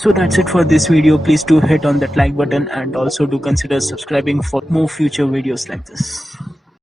So that's it for this video. Please do hit on that like button and also do consider subscribing for more future videos like this.